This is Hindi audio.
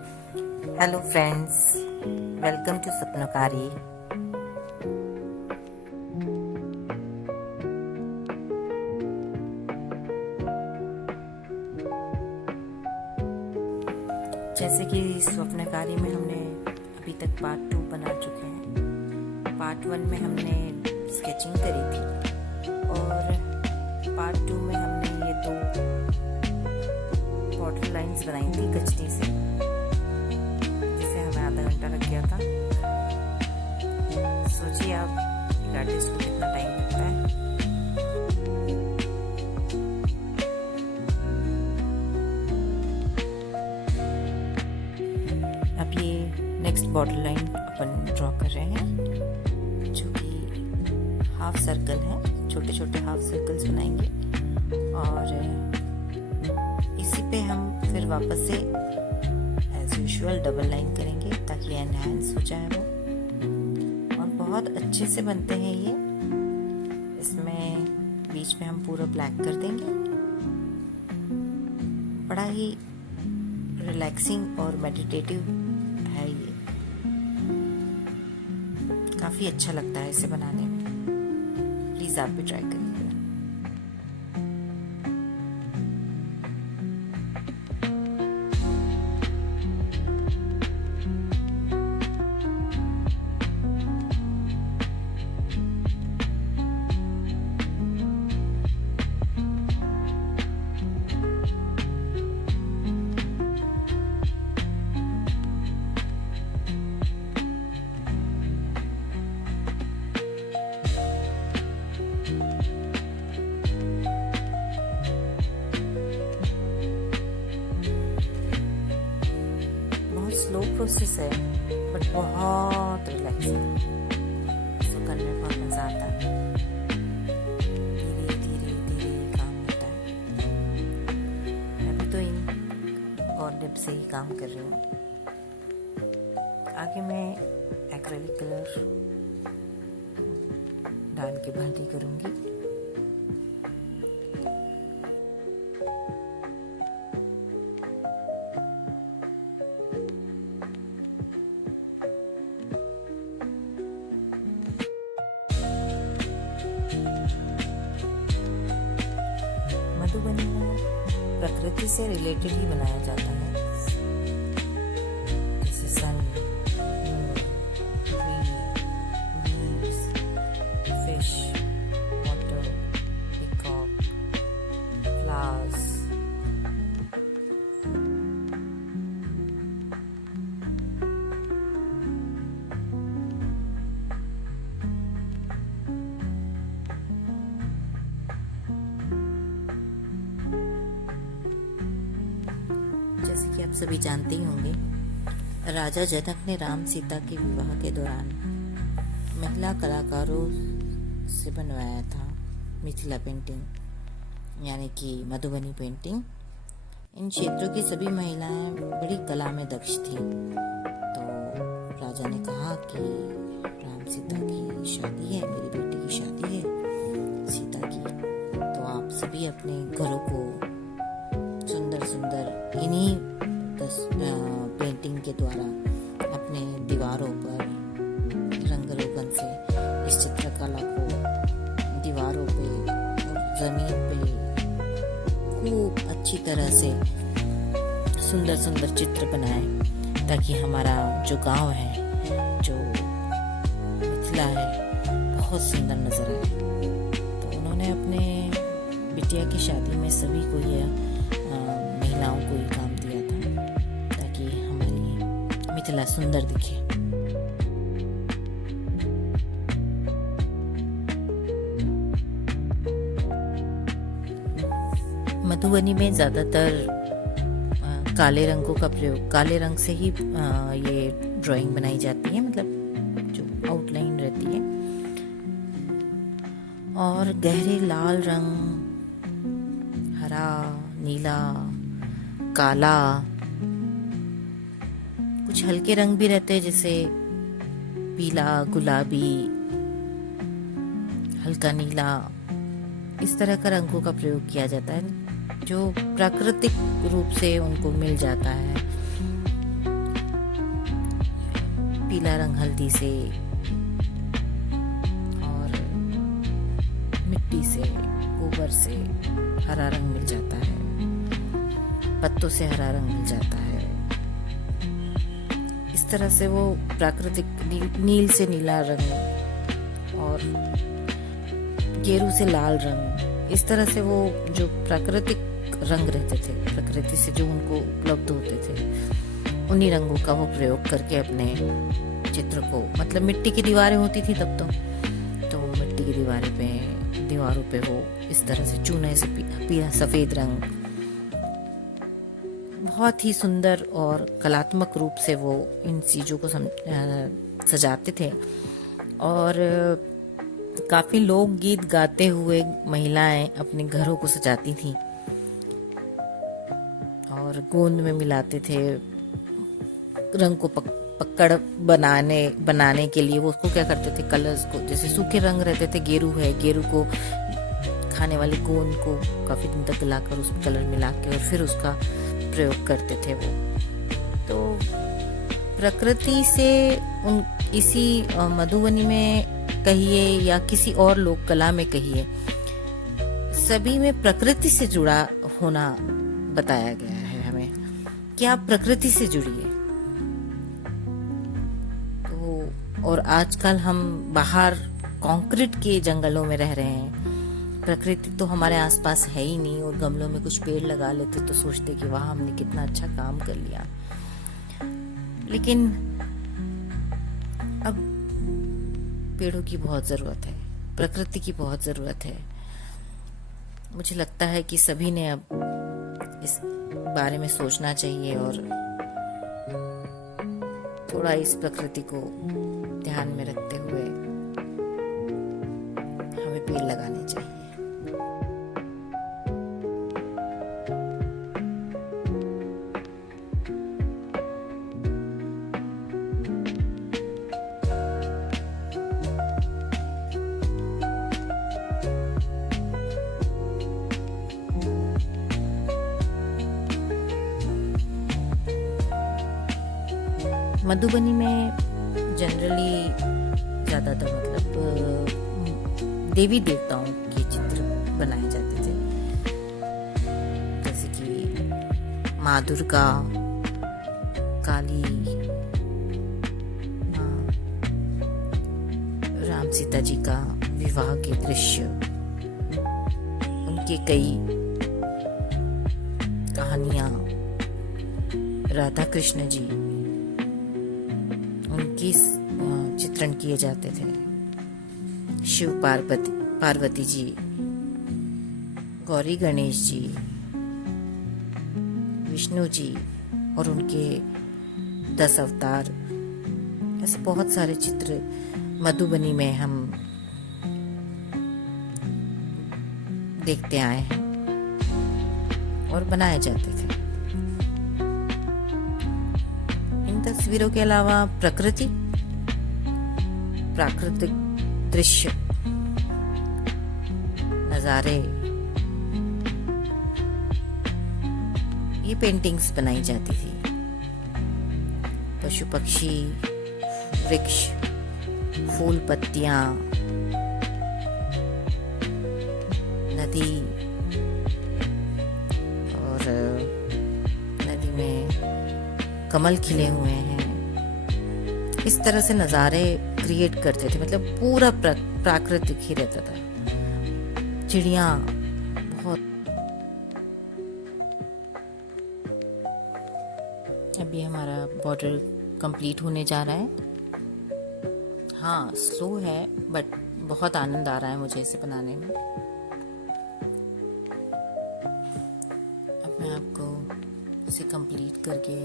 Hello friends, welcome to Sapnokari. जैसे कि स्वप्नकारी में हमने अभी तक पार्ट 2 बना चुके हैं। पार्ट 1 में हमने स्केचिंग करी थी और पार्ट 2 में हमने ये 2 वाटर लाइंस बनाई थी कचनी से, जिसे हमें आधा घंटा लग गया था। सोचिए आप एक आर्टिस्ट को कितना टाइम लगता है। अब ये नेक्स्ट बॉर्डर लाइन अपन ड्रॉ कर रहे हैं, जो कि हाफ सर्कल है। छोटे छोटे हाफ सर्कल्स बनाएंगे और इसी पे हम फिर वापस से एज यूजुअल डबल लाइन करेंगे ताकि एनहांस हो जाए वो, और बहुत अच्छे से बनते हैं ये। इसमें बीच में हम पूरा ब्लैक कर देंगे। बड़ा ही रिलैक्सिंग और मेडिटेटिव है ये, काफ़ी अच्छा लगता है इसे बनाने में। प्लीज़ आप भी ट्राई करिएगा। स्लो प्रोसेस है बट बहुत रिलैक्सिंग, इसको करने में बहुत मज़ा आता है। धीरे धीरे धीरे काम होता है। अभी तो इन और डिप से ही काम कर रही हूँ। आगे मैं एक्रेलिक कलर डाल के भर्ती करूँगी। मधुबनी प्रकृति से रिलेटेड ही बनाया जाता है, जैसे sun, tree, leaves, fish, water, peacock, flowers. जैसे कि आप सभी जानते ही होंगे, राजा जनक ने राम सीता के विवाह के दौरान महिला कलाकारों से बनवाया था मिथिला पेंटिंग, यानी कि मधुबनी पेंटिंग। इन क्षेत्रों की सभी महिलाएं बड़ी कला में दक्ष थीं। तो राजा ने कहा कि राम सीता की शादी है, मेरी बेटी की शादी है सीता की, तो आप सभी अपने घरों को सुंदर सुंदर इन्हीं पेंटिंग के द्वारा अपने दीवारों पर रंग रोगन से इस चित्रकला को दीवारों पे और जमीन पे खूब अच्छी तरह से सुंदर सुंदर चित्र बनाएं, ताकि हमारा जो गांव है, जो मिथिला है, बहुत सुंदर नजर आए। तो उन्होंने अपने बिटिया की शादी में सभी को यह महिलाओं को ये काम दिया था, ताकि हमारी मिथिला सुंदर दिखे। मधुबनी में ज़्यादातर काले रंगों का प्रयोग, काले रंग से ही ये ड्राइंग बनाई जाती है, मतलब जो आउटलाइन रहती है। और गहरे लाल रंग, हरा, नीला, काला, कुछ हल्के रंग भी रहते हैं जैसे पीला, गुलाबी, हल्का नीला। इस तरह का रंगों का प्रयोग किया जाता है, जो प्राकृतिक रूप से उनको मिल जाता है। पीला रंग हल्दी से और मिट्टी से, गोबर से हरा रंग मिल जाता है, पत्तों से हरा रंग मिल जाता है। इस तरह से वो प्राकृतिक नील से नीला रंग और गेरू से लाल रंग, इस तरह से वो जो प्राकृतिक रंग रहते थे, प्रकृति से जो उनको उपलब्ध होते थे, उन्हीं रंगों का वो प्रयोग करके अपने चित्र को, मतलब मिट्टी की दीवारें होती थी तब तो मिट्टी की दीवारों पे वो इस तरह से चूने से पीला सफेद रंग बहुत ही सुंदर और कलात्मक रूप से वो इन चीजों को सजाते थे। और काफी लोक गीत गाते हुए महिलाएं अपने घरों को सजाती थीं और गोंद में मिलाते थे रंग को पकड़ बनाने के लिए। वो उसको क्या करते थे, कलर्स को, जैसे सूखे रंग रहते थे, गेरू है, गेरू को खाने वाली गोंद को काफी दिन तक गलाकर उसमें कलर मिला के और फिर उसका प्रयोग करते थे वो। तो प्रकृति से इसी मधुबनी में कहिए या किसी और लोक कला में कहिए, सभी में प्रकृति से जुड़ा होना बताया गया है हमें कि आप प्रकृति से जुड़िए। तो और आजकल हम बाहर कंक्रीट के जंगलों में रह रहे हैं, प्रकृति तो हमारे आसपास है ही नहीं, और गमलों में कुछ पेड़ लगा लेते तो सोचते कि वाह हमने कितना अच्छा काम कर लिया। लेकिन अब पेड़ों की बहुत जरूरत है, प्रकृति की बहुत जरूरत है। मुझे लगता है कि सभी ने अब इस बारे में सोचना चाहिए और थोड़ा इस प्रकृति को ध्यान में रखते हुए हमें पेड़ लगाने चाहिए। मधुबनी में जनरली ज्यादातर मतलब देवी देवताओं के चित्र बनाए जाते थे, जैसे कि माँ दुर्गा, काली, राम सीता जी का विवाह के दृश्य, उनके कई कहानियां, राधा कृष्ण जी, उनकी चित्रण किए जाते थे, शिव पार्वती जी, गौरी गणेश जी, विष्णु जी और उनके 10 अवतार, ऐसे बहुत सारे चित्र मधुबनी में हम देखते आए हैं और बनाए जाते थे। तस्वीरों के अलावा प्रकृति, प्राकृतिक दृश्य, नजारे, ये पेंटिंग्स बनाई जाती थी। पशु पक्षी, वृक्ष, फूल पत्तियां, नदी, और नदी में कमल खिले हुए हैं, इस तरह से नजारे क्रिएट करते थे। मतलब पूरा प्राकृतिक ही रहता था। चिड़िया बहुत। अभी हमारा बॉर्डर कंप्लीट होने जा रहा है। हाँ, स्लो है बट बहुत आनंद आ रहा है मुझे इसे बनाने में। अब मैं आपको इसे कंप्लीट करके